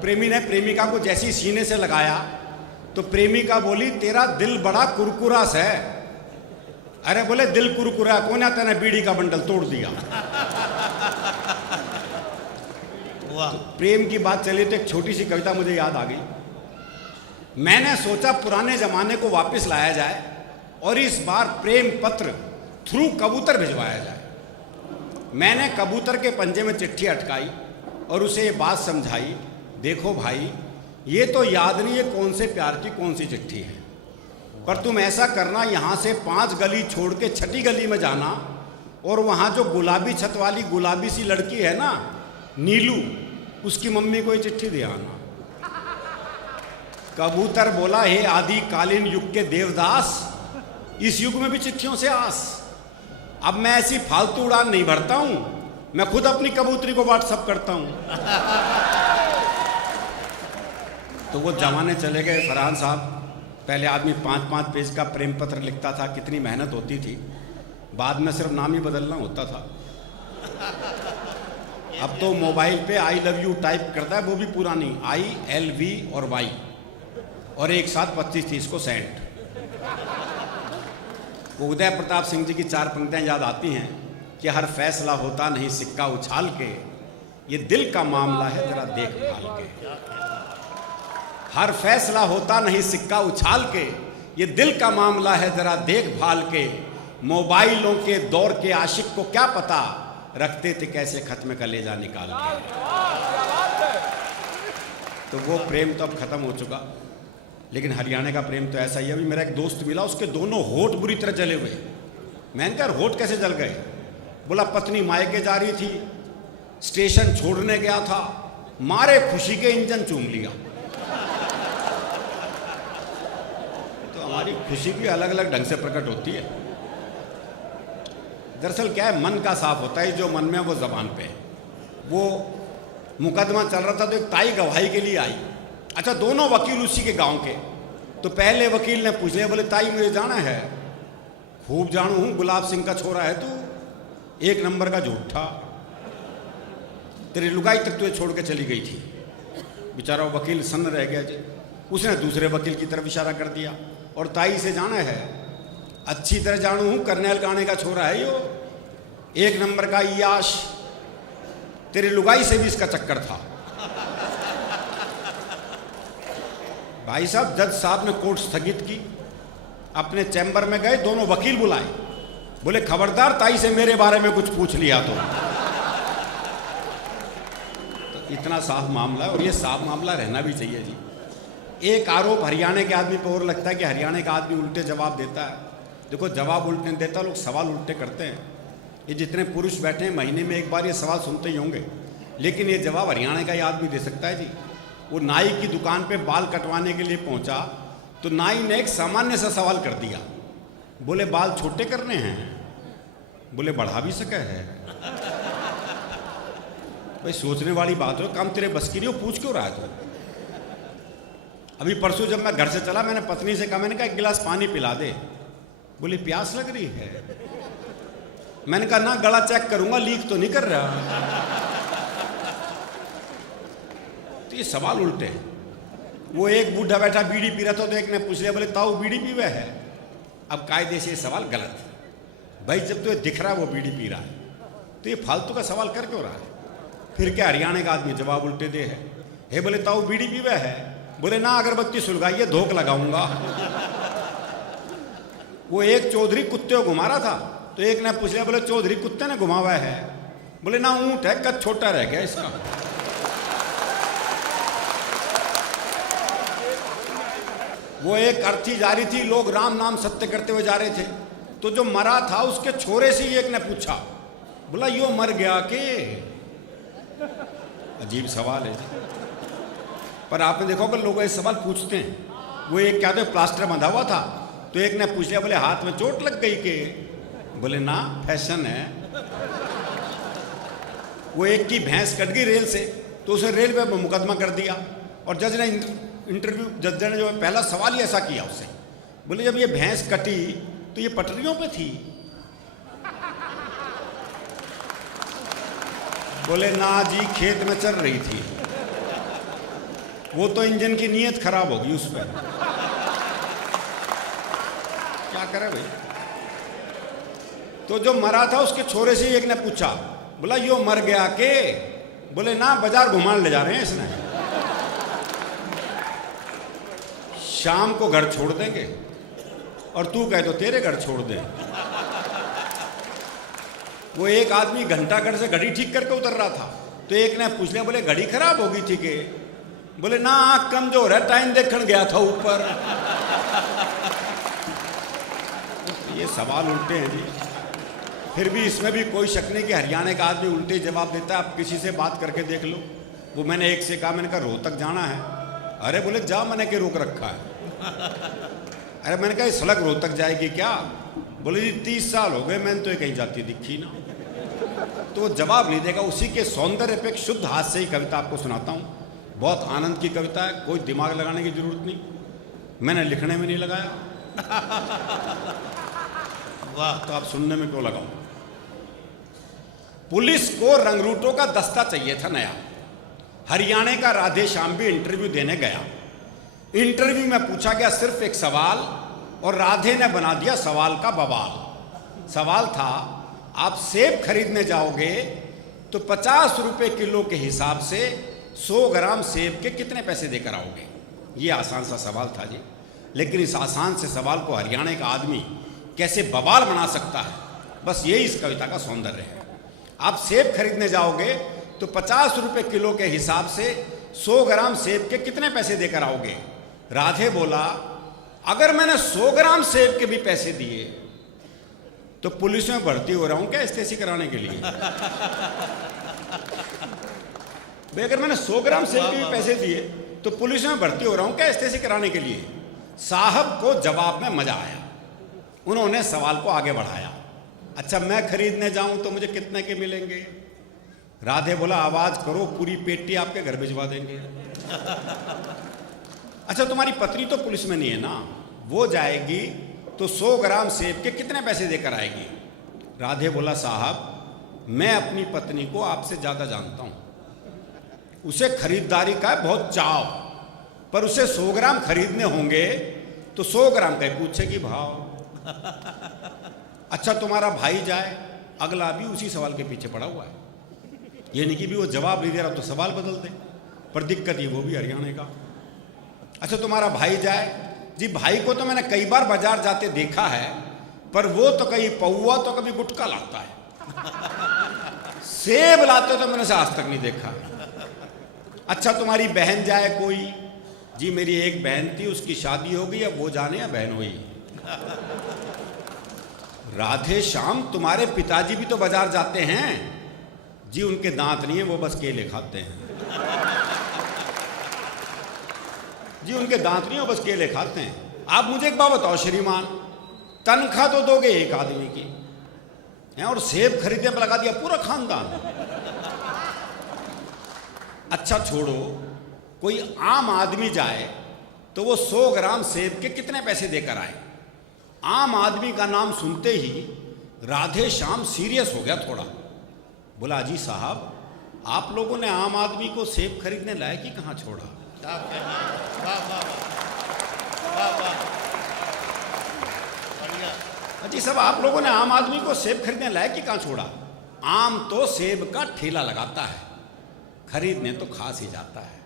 प्रेमी ने प्रेमिका को जैसी सीने से लगाया तो प्रेमिका बोली, तेरा दिल बड़ा कुरकुरा सा है। अरे बोले, दिल कुरकुरा कौन आता ने बीड़ी का बंडल तोड़ दिया। वाह। तो प्रेम की बात चली तो एक छोटी सी कविता मुझे याद आ गई। मैंने सोचा पुराने जमाने को वापस लाया जाए और इस बार प्रेम पत्र थ्रू कबूतर भिजवाया जाए। मैंने कबूतर के पंजे में चिट्ठी अटकाई और उसे ये बात समझाई, देखो भाई, ये तो याद नहीं है कौन से प्यार की कौन सी चिट्ठी है, पर तुम ऐसा करना, यहाँ से 5 गली छोड़ के 6ठी गली में जाना और वहाँ जो गुलाबी छत वाली गुलाबी सी लड़की है ना, नीलू, उसकी मम्मी को ये चिट्ठी दे आना। कबूतर बोला, हे आदि कालीन युग के देवदास, इस युग में भी चिट्ठियों से आस। अब मैं ऐसी फालतू उड़ान नहीं भरता हूं, मैं खुद अपनी कबूतरी को व्हाट्सअप करता हूं। तो वो जमाने चले गए फरहान साहब। पहले आदमी 5-5 पेज का प्रेम पत्र लिखता था, कितनी मेहनत होती थी, बाद में सिर्फ नाम ही बदलना होता था। अब तो मोबाइल पे आई लव यू टाइप करता है, वो भी पूरा नहीं, ILV और Y, और एक साथ 25-30 को सेंड। वो उदय प्रताप सिंह जी की 4 पंक्तियां याद आती हैं कि हर फैसला होता नहीं सिक्का उछाल के, ये दिल का मामला है जरा देखभाल के। हर फैसला होता नहीं सिक्का उछाल के, ये दिल का मामला है जरा देखभाल के। मोबाइलों के दौर के आशिक को क्या पता, रखते थे कैसे खत में कलेजा निकाल के। तो वो प्रेम तो अब खत्म हो चुका, लेकिन हरियाणा का प्रेम तो ऐसा ही है। अभी मेरा एक दोस्त मिला, उसके दोनों होठ बुरी तरह जले हुए। मैंने कहा, होठ कैसे जल गए? बोला, पत्नी मायके जा रही थी, स्टेशन छोड़ने गया था, मारे खुशी के इंजन चूम लिया। तो हमारी खुशी भी अलग अलग ढंग से प्रकट होती है। दरअसल क्या है, मन का साफ होता है, जो मन में वो जबान पे है। वो मुकदमा चल रहा था तो एक ताई गवाही के लिए आई। अच्छा, दोनों वकील उसी के गांव के। तो पहले वकील ने पूछ लिया, बोले, ताई मुझे जाना है। खूब जानू हूं, गुलाब सिंह का छोरा है तू, 1 नंबर का झूठा, तेरी लुगाई तक तुझे छोड़ के चली गई थी। बेचारा वकील सन्न रह गया जी। उसने दूसरे वकील की तरफ इशारा कर दिया, और ताई से जाना है, अच्छी तरह जानू हूं, करनेल गाने का छोरा है यो, 1 नंबर का याश, तेरी लुगाई से भी इसका चक्कर था। भाई साहब, जज साहब ने कोर्ट स्थगित की, अपने चैम्बर में गए, दोनों वकील बुलाए, बोले, खबरदार ताई से मेरे बारे में कुछ पूछ लिया तो इतना साफ मामला है, और ये साफ मामला रहना भी चाहिए जी। एक आरोप हरियाणा के आदमी पर और लगता है कि हरियाणा का आदमी उल्टे जवाब देता है। देखो, जवाब उल्टे देता, लोग सवाल उल्टे करते हैं। ये जितने पुरुष बैठे हैं, महीने में एक बार ये सवाल सुनते ही होंगे, लेकिन ये जवाब हरियाणा का ही आदमी दे सकता है जी। वो नाई की दुकान पे बाल कटवाने के लिए पहुंचा, तो नाई ने एक सामान्य सा सवाल कर दिया, बोले, बाल छोटे करने हैं? बोले, बढ़ा भी सके है। भाई सोचने वाली बात हो, काम तेरे बस की नहीं हो, पूछ क्यों रहा है तू? अभी परसों जब मैं घर से चला, मैंने पत्नी से कहा, मैंने कहा, 1 गिलास पानी पिला दे। बोली, प्यास लग रही है। मैंने कहा, ना, गला चेक करूंगा, लीक तो नहीं कर रहा। तो ये सवाल उल्टे हैं। वो एक बूढ़ा बैठा बीड़ी पी रहा था, तो एक ने पूछ लिया, बोले, ताऊ बीड़ी पीवे है? अब कायदे से ये सवाल गलत है। भाई जब तो ये दिख रहा है वो बीड़ी पी रहा है, तो ये फालतू का सवाल कर क्यों रहा है? फिर क्या हरियाणा का आदमी जवाब उल्टे दे है। हे, बोले, ताऊ बीड़ी पीवे है? बोले, ना, अगरबत्ती सुलगाइए, धोख लगाऊंगा। वो एक चौधरी कुत्ते को घुमा रहा था, तो एक ने पूछ लिया, बोले, चौधरी कुत्ते ने घुमावा है? बोले, ना, ऊंट है, कद छोटा रह गया इसका। वो एक अर्थी जा रही थी, लोग राम नाम सत्य करते हुए जा रहे थे, तो जो मरा था उसके छोरे से ही एक ने पूछा, बोला, यो मर गया के? अजीब सवाल है, पर आपने देखा होगा लोग ऐसे सवाल पूछते हैं। वो एक क्या था, प्लास्टर बंधा हुआ था, तो एक ने पूछ लिया, बोले, हाथ में चोट लग गई के? बोले, ना, फैशन है। वो एक की भैंस कट गई रेल से, तो उसे रेल पे मुकदमा कर दिया, और जज ने जज ने जो पहला सवाल ही ऐसा किया उससे, बोले, जब ये भैंस कटी तो ये पटरियों पे थी? बोले, ना जी, खेत में चल रही थी। वो तो इंजन की नीयत खराब होगी उस पर, क्या करे भाई। तो जो मरा था उसके छोरे से एक ने पूछा, बोला यो मर गया के? बोले ना, बाजार घुमाने ले जा रहे हैं इसने, शाम को घर छोड़ देंगे और तू कहे तो तेरे घर छोड़ दे। वो एक आदमी घंटाघर से घड़ी ठीक करके उतर रहा था, तो एक ने पूछ लिया, बोले घड़ी खराब होगी थी के? बोले ना, आंख कमजोर है, टाइम देखने गया था ऊपर। ये सवाल उल्टे हैं जी। फिर भी इसमें भी कोई शक नहीं कि हरियाणा का आदमी उल्टे जवाब देता है। आप किसी से बात करके देख लो। वो मैंने एक से कहा, मैंने कहा रोहतक जाना है? अरे बोले जा, मैंने के रोक रखा है। अरे मैंने कहा सड़क रोहतक जाएगी क्या? बोले जी 30 साल हो गए, मैंने तो ये कहीं जाती दिखी ना। तो वो जवाब नहीं देगा। उसी के सौंदर्य पे शुद्ध हाथ से ही कविता आपको सुनाता हूँ। बहुत आनंद की कविता है, कोई दिमाग लगाने की जरूरत नहीं, मैंने लिखने में नहीं लगाया। वाह, तो आप सुनने में क्यों लगाओ। पुलिस को रंगरूटों का दस्ता चाहिए था नया। हरियाणा का राधे श्याम भी इंटरव्यू देने गया। इंटरव्यू में पूछा गया सिर्फ एक सवाल, और राधे ने बना दिया सवाल का बवाल। सवाल था, आप सेब खरीदने जाओगे तो 50 रुपए किलो के हिसाब से 100 ग्राम सेब के कितने पैसे देकर आओगे? ये आसान सा सवाल था जी, लेकिन इस आसान से सवाल को हरियाणा का आदमी कैसे बवाल बना सकता है, बस यही इस कविता का सौंदर्य है। आप सेब खरीदने जाओगे तो 50 रुपए किलो के हिसाब से 100 ग्राम सेब के कितने पैसे देकर आओगे? राधे बोला, अगर मैंने 100 ग्राम सेब के भी पैसे दिए तो पुलिस में भर्ती हो रहा हूं क्या एसटीसी कराने के लिए? भाई अगर मैंने 100 ग्राम सेब के भी पैसे दिए तो पुलिस में भर्ती हो रहा हूं क्या एसटीसी कराने के लिए? साहब को जवाब में मजा आया, उन्होंने सवाल को आगे बढ़ाया। अच्छा, मैं खरीदने जाऊं तो मुझे कितने के मिलेंगे? राधे बोला, आवाज करो, पूरी पेटी आपके घर भिजवा देंगे। अच्छा, तुम्हारी पत्नी तो पुलिस में नहीं है ना, वो जाएगी तो 100 ग्राम सेब के कितने पैसे देकर आएगी? राधे बोला, साहब मैं अपनी पत्नी को आपसे ज्यादा जानता हूं, उसे खरीदारी का है बहुत चाव, पर उसे 100 ग्राम खरीदने होंगे तो 100 ग्राम का ही पूछेगी भाव। अच्छा, तुम्हारा भाई जाए, अगला भी उसी सवाल के पीछे पड़ा हुआ है। ये नहीं कि भी वो जवाब नहीं दे रहा तो सवाल बदल दे, पर दिक्कत ही वो भी हरियाणा का। अच्छा, तुम्हारा भाई जाए, जी भाई को तो मैंने कई बार बाजार जाते देखा है, पर वो तो कहीं पौआ तो कभी गुटखा लाता है, सेब लाते तो मैंने से आज तक नहीं देखा। अच्छा, तुम्हारी बहन जाए कोई, जी मेरी एक बहन थी, उसकी शादी हो गई, अब वो जाने या बहन हुई। राधे श्याम, तुम्हारे पिताजी भी तो बाजार जाते हैं, जी उनके दांत नहीं है, वो बस केले खाते हैं। जी उनके दांत नहीं है, वो बस केले खाते हैं। आप मुझे एक बात बताओ श्रीमान, तनख्वाह तो दोगे एक आदमी की है, और सेब खरीदने पर लगा दिया पूरा खानदान। अच्छा छोड़ो, कोई आम आदमी जाए तो वो 100 ग्राम सेब के कितने पैसे देकर आए? आम आदमी का नाम सुनते ही राधे श्याम सीरियस हो गया थोड़ा। बोला, अजी साहब, आप लोगों ने आम आदमी को सेब खरीदने लायक ही कहां छोड़ा? अजी साहब, आप लोगों ने आम आदमी को सेब खरीदने लायक ही कहां छोड़ा? आम तो सेब का ठेला लगाता है, खरीदने तो खास ही जाता है।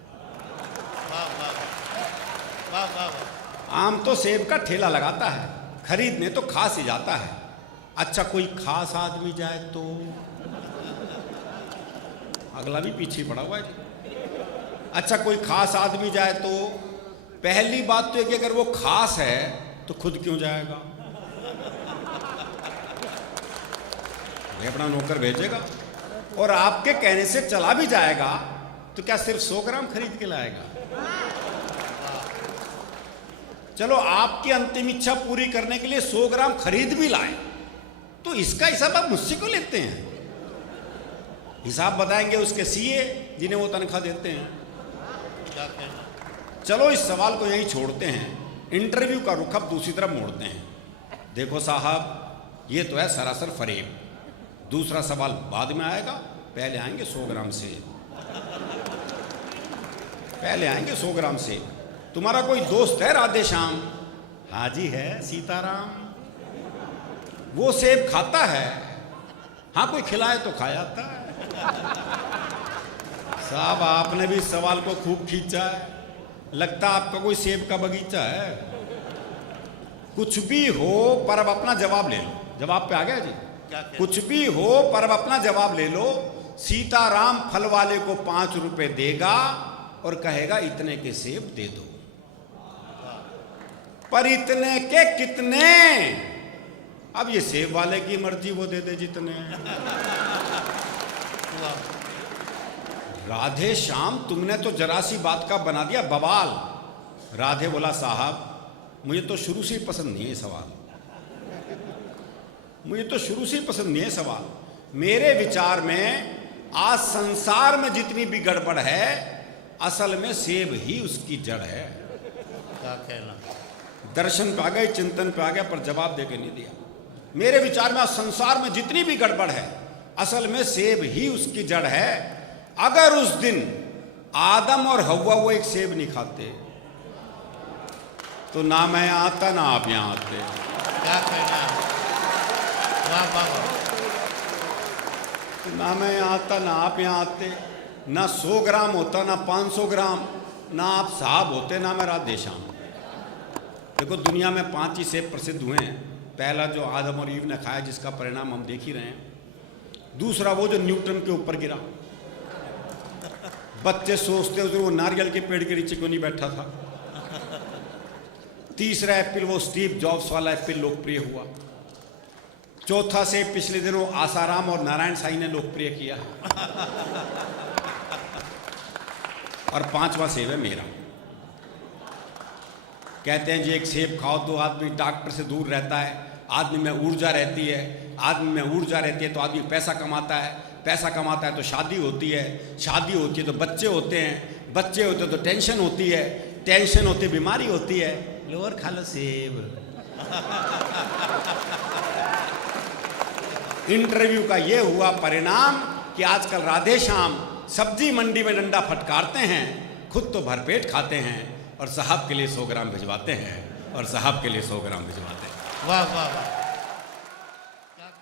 आम तो सेब का ठेला लगाता है, खरीदने तो खास ही जाता है। अच्छा, कोई खास आदमी जाए तो? अगला भी पीछे पड़ा हुआ है। अच्छा, कोई खास आदमी जाए तो? पहली बात तो है कि अगर वो खास है तो खुद क्यों जाएगा? वे अपना नौकर भेजेगा, और आपके कहने से चला भी जाएगा तो क्या सिर्फ 100 ग्राम खरीद के लाएगा? चलो, आपकी अंतिम इच्छा पूरी करने के लिए 100 ग्राम खरीद भी लाए तो इसका हिसाब आप मुझसे क्यों लेते हैं? हिसाब बताएंगे उसके सीए जिन्हें वो तनख्वाह देते हैं। चलो, इस सवाल को यहीं छोड़ते हैं, इंटरव्यू का रुख अब दूसरी तरफ मोड़ते हैं। देखो साहब, ये तो है सरासर फरेब, दूसरा सवाल बाद में आएगा, पहले आएंगे 100 ग्राम से। पहले आएंगे 100 ग्राम सेब। तुम्हारा कोई दोस्त है राधे श्याम? हाँ जी है, सीताराम। वो सेब खाता है? हाँ, कोई खिलाए तो खा जाता है। साहब, आपने भी सवाल को खूब खींचा है। लगता आपका कोई सेब का बगीचा है। कुछ भी हो पर अब अपना जवाब ले लो। जवाब पे आ गया जी? कुछ भी हो पर अब अपना जवाब ले लो। सीताराम फल वाले को 5 रुपए देगा और कहेगा इतने के सेब दे दो। पर इतने के कितने? अब ये सेब वाले की मर्जी, वो दे दे जितने। राधे श्याम, तुमने तो जरा सी बात का बना दिया बवाल। राधे बोला, साहब मुझे तो शुरू से ही पसंद नहीं है सवाल। मुझे तो शुरू से ही पसंद नहीं है सवाल। मेरे विचार में आज संसार में जितनी भी गड़बड़ है, असल में सेब ही उसकी जड़ है। क्या कहना? दर्शन पे आ गए, चिंतन पे आ गया, पर जवाब देके नहीं दिया। मेरे विचार में आज संसार में जितनी भी गड़बड़ है, असल में सेब ही उसकी जड़ है। अगर उस दिन आदम और हव्वा वो एक सेब नहीं खाते तो ना मैं आता ना आप यहां आते। क्या कहना? वाह वाह वाह। तो ना मैं आता ना आप यहां आते। ना 100 ग्राम होता, ना 500 ग्राम, ना आप साहब होते, ना मैं राधे श्याम। देखो, दुनिया में 5 ही सेब प्रसिद्ध हुए हैं। पहला जो आदम और ईव ने खाया, जिसका परिणाम हम देख ही रहे हैं। दूसरा वो जो न्यूटन के ऊपर गिरा। बच्चे सोचते हो वो नारियल के पेड़ के नीचे क्यों नहीं बैठा था। तीसरा एप्पल, वो स्टीव जॉब्स वाला एप्पल लोकप्रिय हुआ। चौथा सेब पिछले दिनों आसाराम और नारायण साईं ने लोकप्रिय किया। और 5वां सेब है मेरा। कहते हैं जी एक सेब खाओ तो आदमी डॉक्टर से दूर रहता है, आदमी में ऊर्जा रहती है, आदमी में ऊर्जा रहती है तो आदमी पैसा कमाता है, पैसा कमाता है तो शादी होती है, शादी होती है तो बच्चे होते हैं, बच्चे होते तो टेंशन होती है, टेंशन होती बीमारी होती है। लो और खा लो सेब। इंटरव्यू का ये हुआ परिणाम कि आजकल राधे श्याम सब्जी मंडी में डंडा फटकारते हैं, खुद तो भरपेट खाते हैं और साहब के लिए 100 ग्राम भिजवाते हैं, और साहब के लिए 100 ग्राम भिजवाते हैं। वाह वाह वाह।